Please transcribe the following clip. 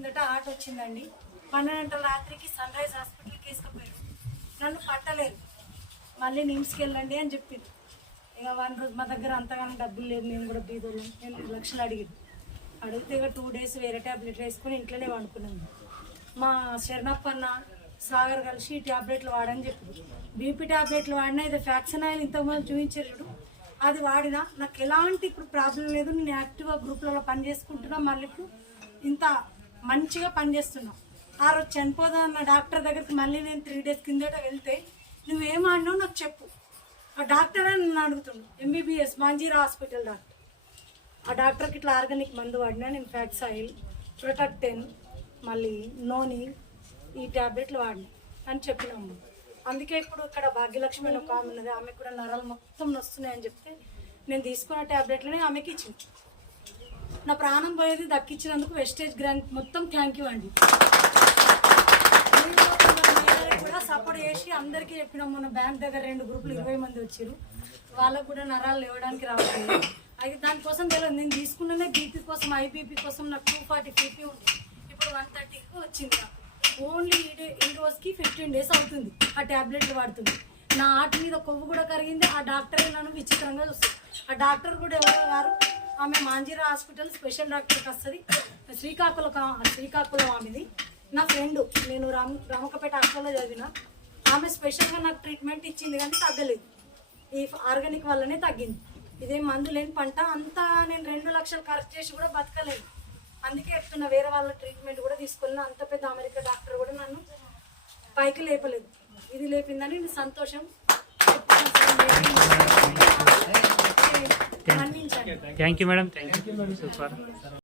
కిందట ఆట వచ్చిందండి. 12 గంటల రాత్రికి సన్ రైజ్ హాస్పిటల్కి తీసుకుపోయారు. నన్ను పట్టలేరు, మళ్ళీ నిమ్స్కి వెళ్ళండి అని చెప్పింది. ఇక 1 రోజు మా దగ్గర అంతగానో డబ్బులు లేదు, నేను కూడా బీదోళ్ళు. నేను 2 లక్షలు అడిగితే ఇక 2 డేస్ వేరే ట్యాబ్లెట్ వేసుకుని ఇంట్లోనే వండుకున్నాను. మా శరణప్పన్న సాగర్ కలిసి ఈ ట్యాబ్లెట్లు వాడని చెప్పారు. బీపీ ట్యాబ్లెట్లు వాడినా, ఇది ఫ్యాక్షన్ ఆయిల్ ఇంతకుముందు చూపించారు, అది వాడినా నాకు ఎలాంటి ఇప్పుడు ప్రాబ్లం లేదు. నేను యాక్టివ్గా గ్రూప్లలో పని చేసుకుంటున్నా, మళ్ళీ ఇప్పుడు ఇంత మంచిగా పనిచేస్తున్నా. ఆ రోజు చనిపోదా అన్న డాక్టర్ దగ్గరికి మళ్ళీ నేను 3 డేస్ కిందట వెళ్తే, నువ్వేమన్నావు నాకు చెప్పు. ఆ డాక్టర్ అని నన్ను అడుగుతున్నాడు, ఎంబీబీఎస్ మంజీరా హాస్పిటల్ డాక్టర్. ఆ డాక్టర్కి ఇట్లా ఆర్గానిక్ మందు వాడినా, నేను ఫ్యాక్స్ ఆయిల్, ప్రొటెక్ట్ 10, మళ్ళీ నోని ఈ ట్యాబ్లెట్లు వాడినా అని చెప్పినాము. అందుకే ఇప్పుడు ఇక్కడ భాగ్యలక్ష్మి అని ఒక ఆమె ఉన్నది, ఆమెకు కూడా నరాలు మొత్తం నొస్తున్నాయని చెప్తే నేను తీసుకున్న ట్యాబ్లెట్లని ఆమెకి ఇచ్చింది. నా ప్రాణం పోయేది దక్కించినందుకు వెస్టేజ్ గ్రాండ్ మొత్తం థ్యాంక్ యూ అండి. కూడా సపోర్ట్ చేసి అందరికీ చెప్పినాం. మన బ్యాంక్ దగ్గర 2 గ్రూపులు 20 మంది వచ్చారు, వాళ్ళకు కూడా నరాలు ఇవ్వడానికి రావట్లేదు. అయితే దానికోసం తెలియదు, నేను తీసుకున్నదే బీపీ కోసం, ఐబీపీ కోసం. నాకు 240 బీపీ ఉంది, ఇప్పుడు 130కి వచ్చింది. నాకు ఓన్లీ ఈ రోజుకి 15 డేస్ అవుతుంది ఆ ట్యాబ్లెట్లు వాడుతుంది. నా ఆట మీద కొవ్వు కూడా కరిగింది. ఆ డాక్టర్ నన్ను విచిత్రంగా చూస్తుంది. ఆ డాక్టర్ కూడా ఎవరో గారు, ఆమె మాంజీరా హాస్పిటల్ స్పెషల్ డాక్టర్కి వస్తుంది, శ్రీకాకుళం ఆమెది. నా ఫ్రెండ్, నేను రామకపేట హాస్పిటల్లో చదివిన. ఆమె స్పెషల్గా నాకు ట్రీట్మెంట్ ఇచ్చింది, కానీ తగ్గలేదు. ఈ ఆర్గానిక్ వల్లనే తగ్గింది. ఇదేం మందు లేని పంట. అంతా నేను 2 లక్షలు ఖర్చు చేసి కూడా బతకలేదు. అందుకే చెప్తున్నా, వేరే వాళ్ళ ట్రీట్మెంట్ కూడా తీసుకున్నా. అంత పెద్ద అమెరికా డాక్టర్ కూడా నన్ను పైకి లేపలేదు. ఇది లేపిందని సంతోషం. Thank you madam. Thank you. Super.